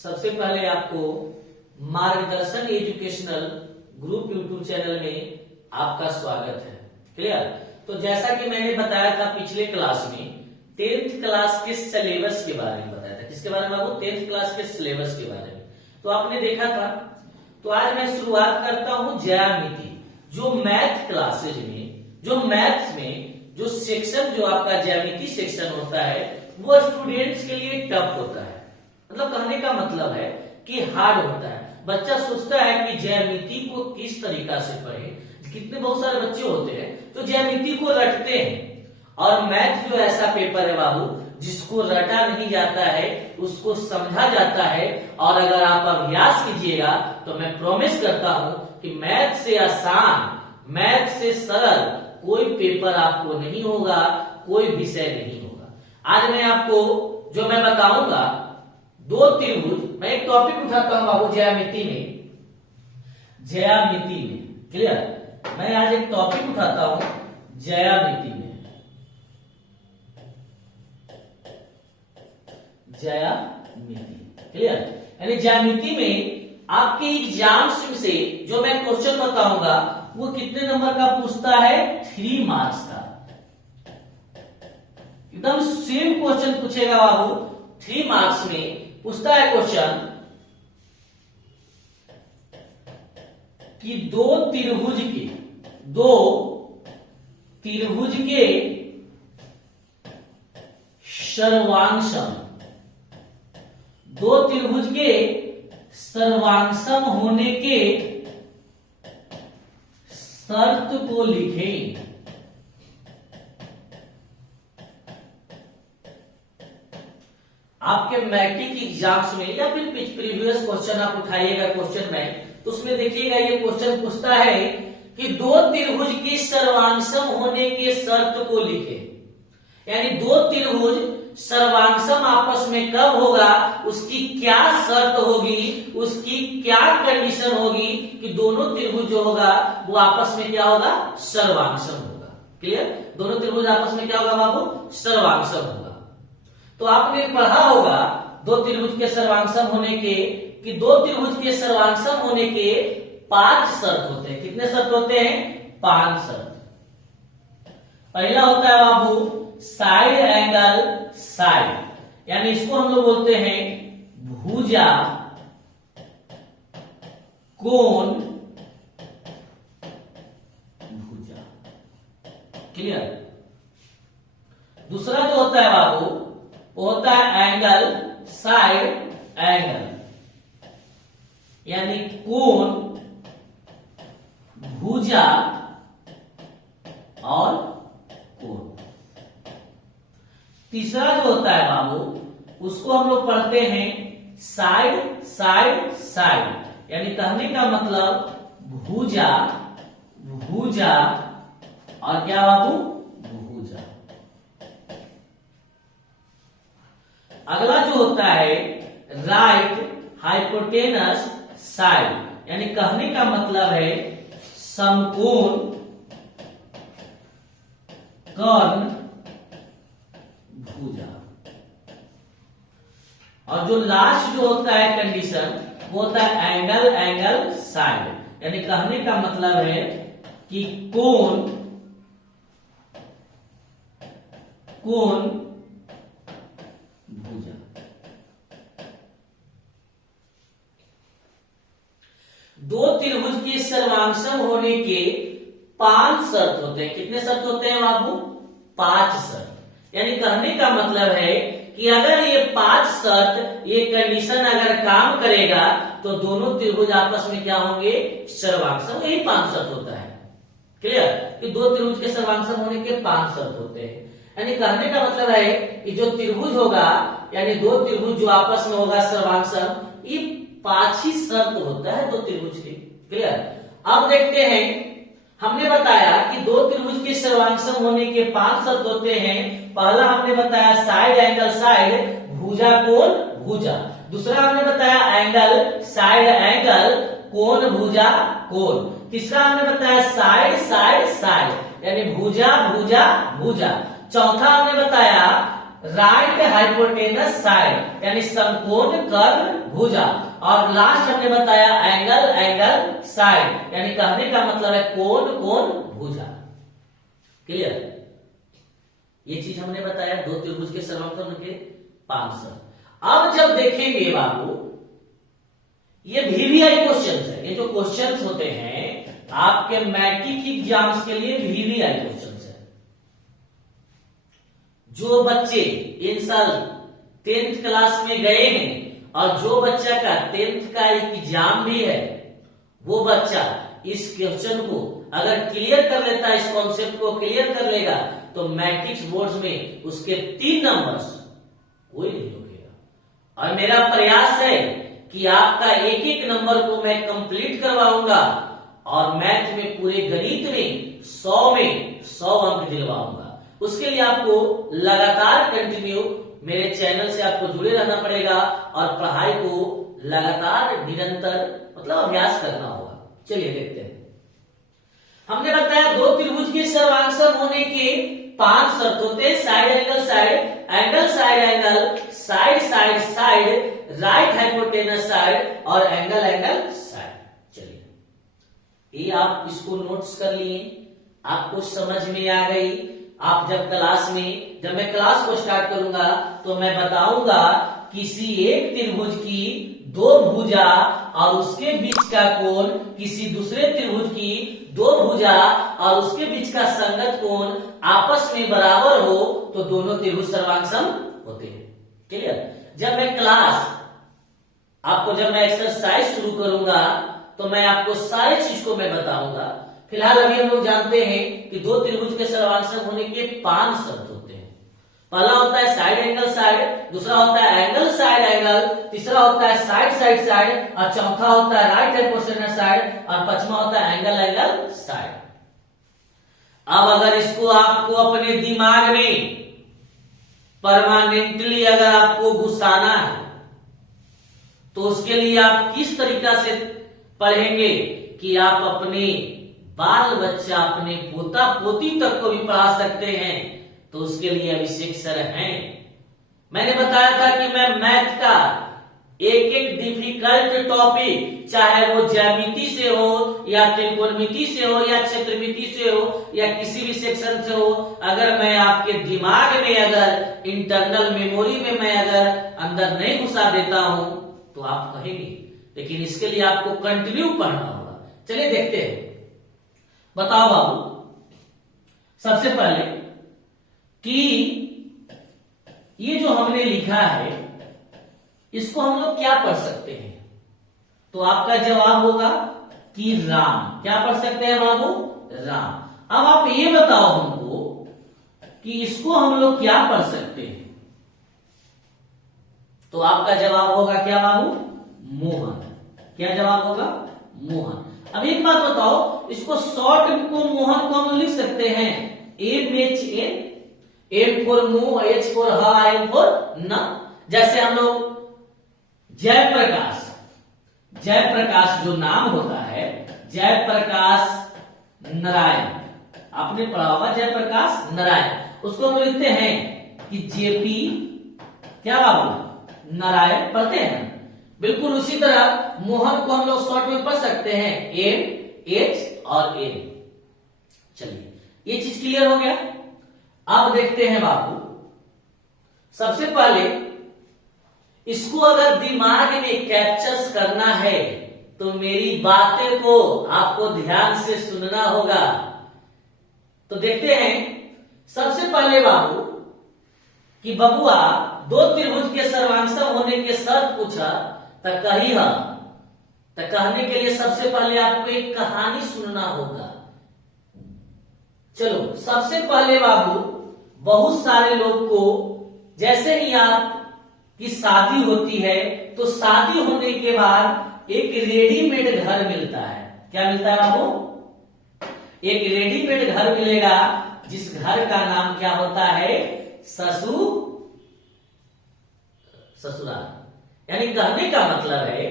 सबसे पहले आपको मार्गदर्शन एजुकेशनल ग्रुप यूट्यूब चैनल में आपका स्वागत है। क्लियर। तो जैसा कि मैंने बताया था पिछले क्लास में 10th क्लास के सिलेबस के बारे में बताया था। किसके बारे में बाबू? 10th क्लास के सिलेबस के बारे में। तो आपने देखा था। तो आज मैं शुरुआत करता हूं ज्यामिति। जो मैथ क्लासेज में, जो मैथ्स में जो सेक्शन जो आपका ज्यामिति सेक्शन होता है वो स्टूडेंट्स के लिए टफ होता है। मतलब कहने का मतलब है कि हार्ड होता है। बच्चा सोचता है कि ज्यामिति को किस तरीका से पढ़े। कितने बहुत सारे बच्चे होते हैं तो ज्यामिति को रटते हैं, और मैथ जो ऐसा पेपर है बाबू जिसको रटा नहीं जाता है उसको समझा जाता है। और अगर आप अभ्यास कीजिएगा तो मैं प्रॉमिस करता हूं कि मैथ से आसान, मैथ से सरल कोई पेपर आपको नहीं होगा, कोई विषय नहीं होगा। आज मैं आपको जो मैं बताऊंगा दो त्रिभुज, मैं एक टॉपिक उठाता हूं बाबू ज्यामिति में, ज्यामिति में। क्लियर। मैं आज एक टॉपिक उठाता हूं ज्यामिति में, ज्यामिति। क्लियर। यानी ज्यामिति में आपके एग्जाम्स से जो मैं क्वेश्चन बताऊंगा वो कितने नंबर का पूछता है? 3 मार्क्स का। एकदम सेम क्वेश्चन पूछेगा बाबू, 3 मार्क्स में पूछता है क्वेश्चन कि दो त्रिभुज के सर्वांशम, दो त्रिभुज के सर्वांशम होने के शर्त को लिखें। आपके मैट्रिक एग्जाम्स में या फिर प्रीवियस क्वेश्चन आप उठाइएगा क्वेश्चन में, तो उसमें देखिएगा ये क्वेश्चन पूछता है कि दो त्रिभुज के सर्वांशम होने के शर्त को लिखे। यानी दो त्रिभुज सर्वांशम आपस में कब होगा, उसकी क्या शर्त होगी, उसकी क्या कंडीशन होगी कि दोनों त्रिभुज जो होगा वो आपस में क्या होगा? सर्वांशम होगा। क्लियर। दोनों त्रिभुज आपस में क्या होगा बाबू? सर्वांशम होगा। तो आपने पढ़ा होगा दो त्रिभुज के सर्वांशम होने के, कि दो त्रिभुज के सर्वांशम होने के 5 शर्त होते हैं। कितने शर्त होते हैं? 5 शर्त। पहला होता है बाबू साइड एंगल साइड, यानी इसको हम लोग बोलते हैं भुजा कोण भुजा। क्लियर। दूसरा जो होता है बाबू वो होता है एंगल साइड एंगल, यानी कोण भुजा और कोण। तीसरा जो होता है बाबू उसको हम लोग पढ़ते हैं साइड साइड साइड, यानी कहने का मतलब भुजा भुजा और क्या बाबू? भुजा। अगला जो होता है राइट हाइपोटेनस साइड, यानी कहने का मतलब है समकोण कर्ण भुजा। और जो लास्ट जो होता है कंडीशन वो होता है एंगल एंगल साइड, यानी कहने का मतलब है कि कोण कोण भुजा। दो त्रिभुज के सर्वांशम होने के 5 शर्त होते हैं। कितने शर्त होते हैं बाबू? 5 शर्त। यानी कहने का मतलब है कि अगर ये 5 शर्त, ये कंडीशन अगर काम करेगा तो दोनों त्रिभुज आपस में क्या होंगे? सर्वांशम। यही 5 शर्त होता है। क्लियर। कि दो त्रिभुज के सर्वांशम होने के 5 शर्त होते हैं। यानी कहने का मतलब है कि जो त्रिभुज होगा, यानी दो त्रिभुज जो आपस में होगा सर्वांशम, ये 5 ही शर्त होता है दो त्रिभुज के। क्लियर। अब देखते हैं, हमने बताया कि दो त्रिभुज के सर्वांशम होने के 5 शर्त होते हैं। पहला हमने बताया साइड एंगल साइड, भुजा कोण भुजा। दूसरा हमने बताया एंगल साइड एंगल, कोण भुजा कोण। तीसरा हमने बताया साइड साइड साइड, यानी भुजा भुजा भुजा। चौथा हमने बताया राइट हाइपोटेनस साइड यानी समकोण कर्ण भुजा, और लास्ट हमने बताया एंगल साइड यानी कहने का मतलब है कोण भुजा। क्लियर? ये चीज हमने बताया, दो त्रिभुज के सर्वसम के 500। अब जब देखेंगे बाबू ये VVI क्वेश्चंस है, ये जो क्वेश्चंस होते हैं आपके मैट्रिक एग्जाम्स के लिए VVI क्वेश्चंस है। जो बच्चे इन साल 10th क्लास में गए हैं और जो बच्चा का 10th का एग्जाम भी है, वो बच्चा इस क्वेश्चन को अगर क्लियर कर लेता है, इस कॉन्सेप्ट को क्लियर कर लेगा, तो मैट्रिक्स बोर्ड्स में उसके 3 नंबर्स कोई नहीं रोकेगा। और मेरा प्रयास है कि आपका एक एक नंबर को मैं कंप्लीट करवाऊंगा और मैथ में पूरे गणित में 100 में 100 अंक दिलवाऊंगा। उसके लिए आपको लगातार कंटिन्यू मेरे चैनल से आपको जुड़े रहना पड़ेगा और पढ़ाई को लगातार निरंतर मतलब अभ्यास करना होगा। चलिए देखते हैं। हमने बताया दो त्रिभुज के सर्वांगसम होने के 5 शर्त होते हैं, side angle side, side side, right hypotenuse side और एंगल साइड। चलिए ये आप इसको नोट्स कर लिए, आपको समझ में आ गई। आप जब मैं क्लास को स्टार्ट करूंगा तो मैं बताऊंगा किसी एक त्रिभुज की 2 भुजा और उसके बीच का कोण किसी दूसरे त्रिभुज की 2 भुजा और उसके बीच का संगत कोण आपस में बराबर हो तो दोनों त्रिभुज सर्वांगसम होते हैं। क्लियर? जब मैं एक्सरसाइज शुरू करूंगा तो मैं आपको सारी चीज को मैं बताऊंगा। फिलहाल अभी हम लोग जानते हैं कि दो त्रिभुज के सर्वांगसम होने के 5 शर्त होते हैं। पहला होता है साइड एंगल साइड, दूसरा होता है एंगल साइड एंगल, तीसरा होता है साइड साइड और चौथा होता है राइट हाइपोटेनस साइड और पांचवा होता है एंगल साइड। अब अगर इसको आपको अपने दिमाग में परमानेंटली अगर आपको घुसाना है तो उसके लिए आप किस तरीका से पढ़ेंगे कि आप अपने बाल बच्चा अपने पोता पोती तक को भी पढ़ा सकते हैं, तो उसके लिए अभिषेक सर हैं। मैंने बताया था कि मैं मैथ का एक डिफिकल्ट टॉपिक, चाहे वो ज्यामिति से हो या त्रिकोणमिति से हो या क्षेत्रमिति से हो या किसी भी सेक्शन से हो, अगर मैं आपके दिमाग में अगर इंटरनल मेमोरी में मैं अगर अंदर नहीं घुसा देता हूं तो आप कहेंगे, लेकिन इसके लिए आपको कंटिन्यू पढ़ना होगा। चलिए देखते हैं। बताओ बाबू, सबसे पहले कि ये जो हमने लिखा है इसको हम लोग क्या पढ़ सकते हैं? तो आपका जवाब होगा कि राम। क्या पढ़ सकते हैं बाबू? राम। अब आप ये बताओ हमको कि इसको हम लोग क्या पढ़ सकते हैं? तो आपका जवाब होगा क्या बाबू? मोहन। क्या जवाब होगा? मोहन। अब एक बात बताओ, इसको शॉर्ट को मोहन को हम लिख सकते हैं MHN, M फॉर मुंह, H फॉर हा, N फॉर न। जैसे हम लोग जयप्रकाश जो नाम होता है, जयप्रकाश नारायण, आपने पढ़ा होगा जयप्रकाश नारायण, उसको हम लिखते हैं कि JP क्या बाबू? नारायण पढ़ते हैं। बिल्कुल उसी तरह मोहन को हम लोग शॉर्ट में पढ़ सकते हैं MH और N। चलिए ये चीज क्लियर हो गया। अब देखते हैं बाबू, सबसे पहले इसको अगर दिमाग में कैप्चर करना है तो मेरी बातें को आपको ध्यान से सुनना होगा। तो देखते हैं सबसे पहले बाबू कि बबुआ दो त्रिभुज के सर्वांगसम होने के शर्त पूछा तो कही है, तो कहने के लिए सबसे पहले आपको एक कहानी सुनना होगा। चलो सबसे पहले बाबू, बहुत सारे लोग को जैसे ही आप की शादी होती है तो शादी होने के बाद एक रेडीमेड घर मिलता है। क्या मिलता है बाबू? एक रेडीमेड घर मिलेगा जिस घर का नाम क्या होता है? ससुराल। यानी कहने का मतलब है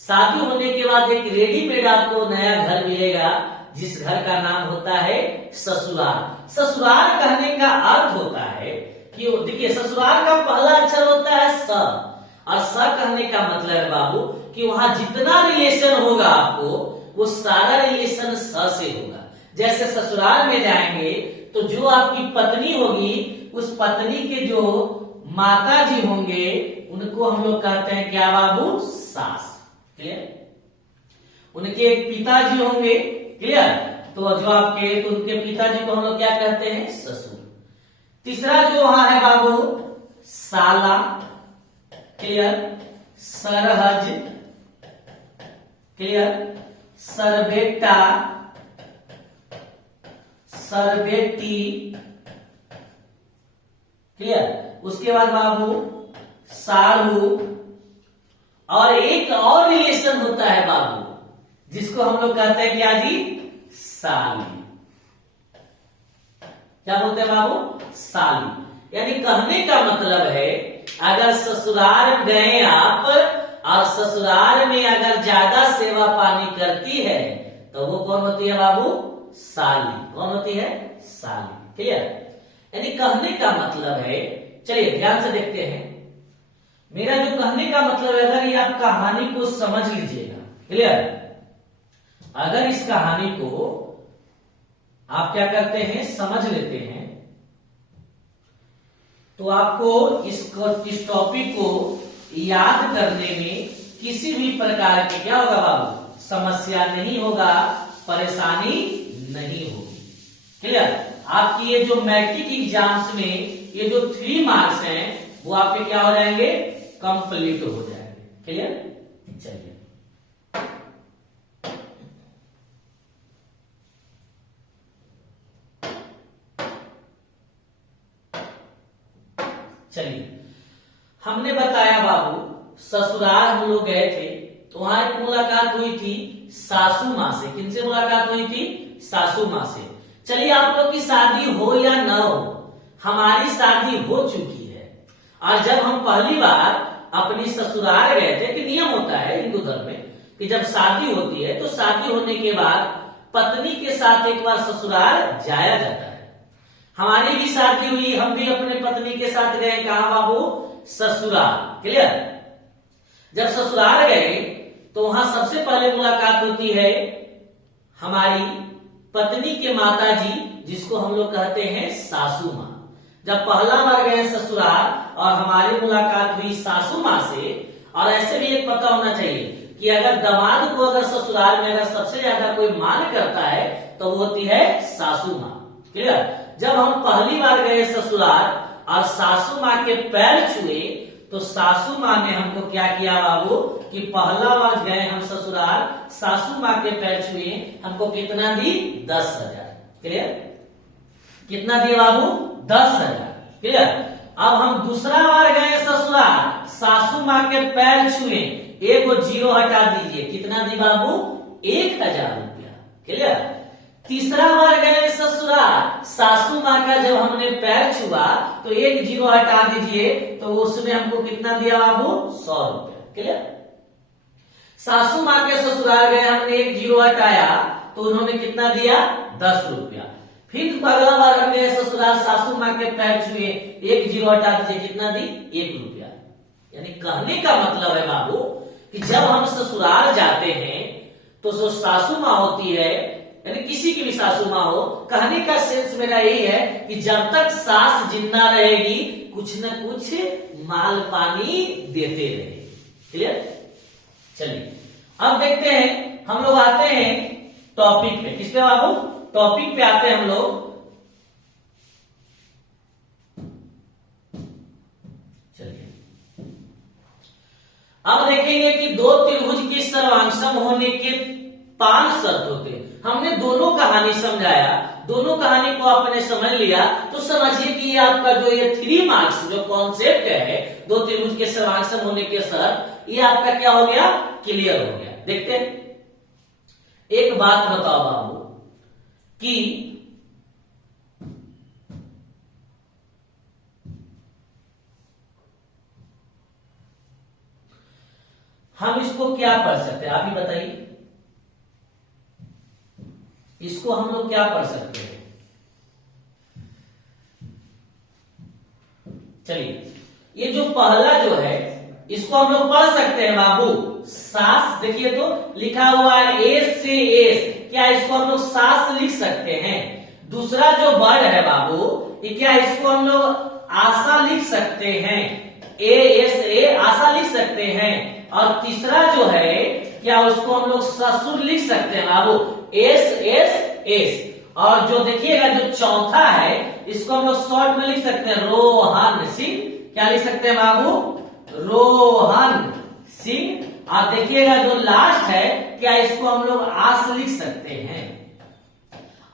शादी होने के बाद एक रेडीमेड आपको नया घर मिलेगा जिस घर का नाम होता है ससुराल। ससुराल कहने का अर्थ होता है कि देखिए ससुराल का पहला अक्षर होता है स, और स कहने का मतलब है बाबू कि वहां जितना रिलेशन होगा आपको वो सारा रिलेशन स से होगा। जैसे ससुराल में जाएंगे तो जो आपकी पत्नी होगी उस पत्नी के जो माता जी होंगे उनको हम लोग कहते हैं क्या बाबू, सास। क्लियर? उनके एक पिताजी होंगे, क्लियर, तो जो आपके तो उनके पिताजी को हम लोग क्या कहते हैं, ससुर। तीसरा जो वहां है बाबू साला, क्लियर, सरहज, क्लियर, सरबेटा, सरबेटी, क्लियर। उसके बाद बाबू साड़ू, और एक और रिलेशन होता है बाबू जिसको हम लोग कहते हैं क्या जी, साली। क्या बोलते हैं बाबू, साली। यानी कहने का मतलब है अगर ससुराल गए आप और ससुराल में अगर ज्यादा सेवा पानी करती है तो वो कौन होती है बाबू, साली। कौन होती है, साली। क्लियर? यानी कहने का मतलब है, चलिए ध्यान से देखते हैं। मेरा जो कहने का मतलब है, अगर ये आप कहानी को समझ लीजिएगा, क्लियर, अगर इस कहानी को आप क्या करते हैं, समझ लेते हैं, तो आपको इस टॉपिक को याद करने में किसी भी प्रकार की क्या होगा बाबू, समस्या नहीं होगा, परेशानी नहीं होगी। क्लियर? आपकी ये जो मैट्रिक एग्जाम्स में ये जो 3 मार्क्स हैं वो आपके क्या हो जाएंगे, कंप्लीट हो जाएंगे। क्लियर? चलिए चलिए, हमने बताया बाबू ससुराल हम लोग गए थे तो वहां एक मुलाकात हुई थी सासू माँ से। किनसे मुलाकात हुई थी, सासू माँ से। चलिए आप लोग की शादी हो या न हो, हमारी शादी हो चुकी है, और जब हम पहली बार अपनी ससुराल गए थे, कि नियम होता है हिंदू धर्म में कि जब शादी होती है तो शादी होने के बाद पत्नी के साथ एक बार ससुराल जाया जाता है। हमारी भी शादी हुई, हम भी अपने पत्नी के साथ गए, कहा बाबू, ससुराल। क्लियर? जब ससुराल गए तो वहां सबसे पहले मुलाकात होती है हमारी पत्नी के माता जी, जिसको हम लोग कहते हैं सासू माँ। जब पहला बार गए ससुराल और हमारी मुलाकात हुई सासू माँ से, और ऐसे भी एक पता होना चाहिए कि अगर दामाद को अगर ससुराल में अगर सबसे ज्यादा कोई मान करता है तो वो होती है सासू माँ। क्लियर? जब हम पहली बार गए ससुराल और सासू माँ के पैर छुए तो सासू माँ ने हमको क्या किया बाबू, कि पहला बार गए हम ससुराल, सासू माँ के पैर छुए, हमको कितना दी, 10,000। क्लियर? कितना दिए बाबू, 10,000। क्लियर? अब हम दूसरा बार गए ससुराल, सासू माँ के पैर छुए, एक वो 0 हटा दीजिए, कितना दी बाबू, 1,000 रुपया। क्लियर? तीसरा बार गए ससुराल, सासू माँ का जब हमने पैर छुआ तो एक 0 हटा दीजिए, तो उसमें हमको कितना दिया बाबू, 100 रुपया। क्लियर? सासू माँ के ससुराल गए, हमने एक 0 हटाया तो उन्होंने कितना दिया, 10 रुपया। फिर अगला बार हम गए ससुराल, सासू माँ के पैर छुए, एक 0 हटा दीजिए, कितना दी, 1 रुपया। यानी कहने का मतलब है बाबू कि जब हम ससुराल जाते हैं तो जो सासू माँ होती है, यानी किसी की भी सासू माँ हो, कहने का सेंस मेरा यही है कि जब तक सास जिंदा रहेगी कुछ न कुछ माल पानी देते रहे। क्लियर? चलिए अब देखते हैं, हम लोग आते हैं टॉपिक पे। किस पे बाबू, टॉपिक पे आते हैं हम लोग। चलिए अब देखेंगे कि दो त्रिभुज के सर्वांगसम होने के 5 शर्त होते हैं। हमने दोनों कहानी समझाया, दोनों कहानी को आपने समझ लिया तो समझिए कि ये आपका जो ये 3 मार्क्स जो कॉन्सेप्ट है, दो त्रिभुज के सर्वांगसम होने के शर्त, ये आपका क्या हो गया, क्लियर हो गया। देखते हैं, एक बात बताओ बाबू कि हम इसको क्या पढ़ सकते हैं, आप ही बताइए, इसको हम लोग क्या पढ़ सकते हैं। चलिए, ये जो पहला जो है इसको हम लोग पढ़ सकते हैं बाबू, सास। देखिए तो लिखा हुआ है एस से एस, क्या इसको हम लोग सास लिख सकते हैं। दूसरा जो वर्ड है बाबू, ये क्या इसको हम लोग आशा लिख सकते हैं, ए एस ए आशा लिख सकते हैं। और तीसरा जो है क्या उसको हम लोग ससुर लिख सकते हैं बाबू, एस एस एस। और जो देखिएगा जो चौथा है इसको हम लोग शॉर्ट में लिख सकते हैं रोहन सिंह, क्या लिख सकते हैं बाबू, रोहन सिंह। और देखिएगा जो लास्ट है क्या इसको हम लोग आस लिख सकते हैं।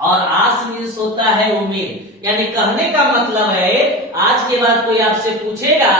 और आस मीन्स होता है उम्मीद, यानी कहने का मतलब है आज के बाद कोई आपसे पूछेगा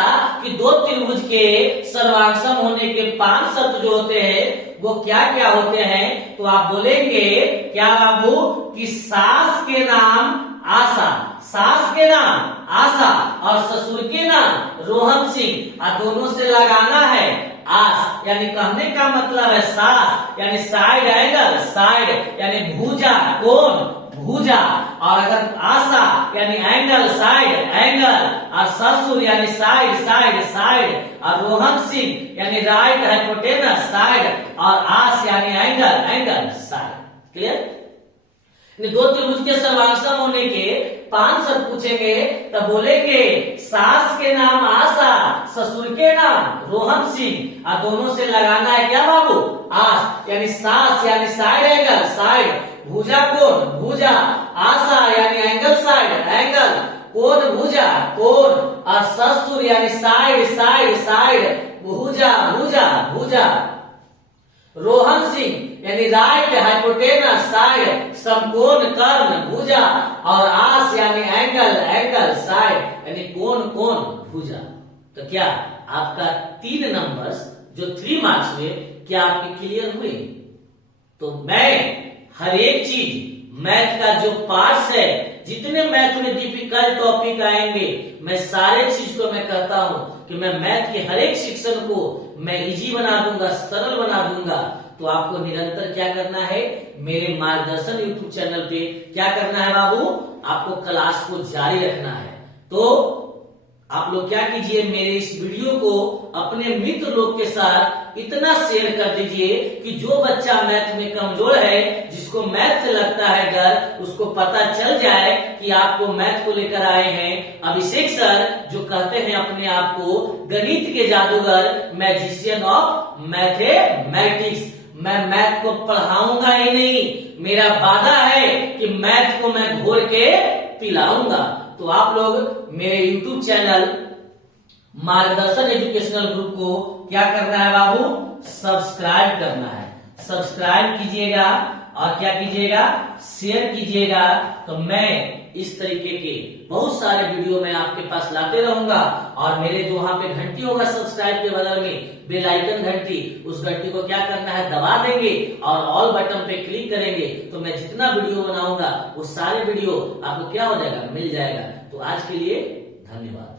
कि दो त्रिभुज के सर्वांगसम होने के 5 शर्त जो होते हैं वो क्या क्या होते हैं, तो आप बोलेंगे क्या बाबू कि सास के नाम आशा, सास के नाम आशा और ससुर के नाम रोहन सिंह, और दोनों से लगाना है आस, यानी कहने का मतलब है सास यानी साइड एंगल, साइड यानी भुजा कोण, भुजा। और अगर आशा यानी एंगल, साइड एंगल, और ससुर यानी साइड साइड साइड, और रोहन सिंह यानी राइट हाइपोटेनस साइड, और आस यानी एंगल एंगल साइड। क्लियर। दो त्रिभुज के सर्वांगसम होने के 5 शर्त पूछेंगे तब बोलेंगे सास के नाम आशा, ससुर के नाम रोहन सिंह, और दोनों से लगाना है क्या बाबू, आस यानी सास यानी साइड एंगल साइड, भुजा कोण भुजा, आशा यानी एंगल साइड एंगल, कोण भुजा कोण, और ससुर यानी साइड साइड साइड, भुजा भुजा भुजा, रोहन सिंह यानी राइट हाइपोटेनस साइड, समकोण कर्ण भुजा, और आस यानी एंगल एंगल साइड यानी कोण कोण भुजा। तो क्या आपका 3 नंबर्स जो 3 मार्क्स हुए क्या आपके क्लियर हुए। तो मैं हर एक चीज मैथ का जो पार्ट्स है, जितने मैथ में डिफिकल्ट टॉपिक आएंगे मैं सारे चीज को मैं कहता हूं कि मैं मैथ के हर एक सेक्शन को मैं इजी बना दूंगा, सरल बना दूंगा। तो आपको निरंतर क्या करना है, मेरे मार्गदर्शन यूट्यूब चैनल पे क्या करना है बाबू, आपको क्लास को जारी रखना है। तो आप लोग क्या कीजिए, मेरे इस वीडियो को अपने मित्र लोग के साथ इतना शेयर कर दीजिए कि जो बच्चा मैथ में कमजोर है, जिसको मैथ से लगता है डर, उसको पता चल जाए कि आपको मैथ को लेकर आए हैं अभिषेक सर, जो कहते हैं अपने आप को गणित के जादूगर, मैजिशियन ऑफ मैथमेटिक्स। मैं मैथ को पढ़ाऊंगा ही नहीं, मेरा वादा है कि मैथ को मैं घोर के पिलाऊंगा। तो आप लोग मेरे YouTube चैनल मार्गदर्शन एजुकेशनल ग्रुप को क्या करना है बाबू, सब्सक्राइब करना है। सब्सक्राइब कीजिएगा और क्या कीजिएगा, शेयर कीजिएगा। तो मैं इस तरीके के बहुत सारे वीडियो मैं आपके पास लाते रहूंगा। और मेरे जो वहां पे घंटी होगा सब्सक्राइब के बगल में बेल आइकन घंटी, उस घंटी को क्या करना है, दबा देंगे और ऑल बटन पे क्लिक करेंगे। तो मैं जितना वीडियो बनाऊंगा वो सारे वीडियो आपको क्या हो जाएगा, मिल जाएगा। तो आज के लिए धन्यवाद।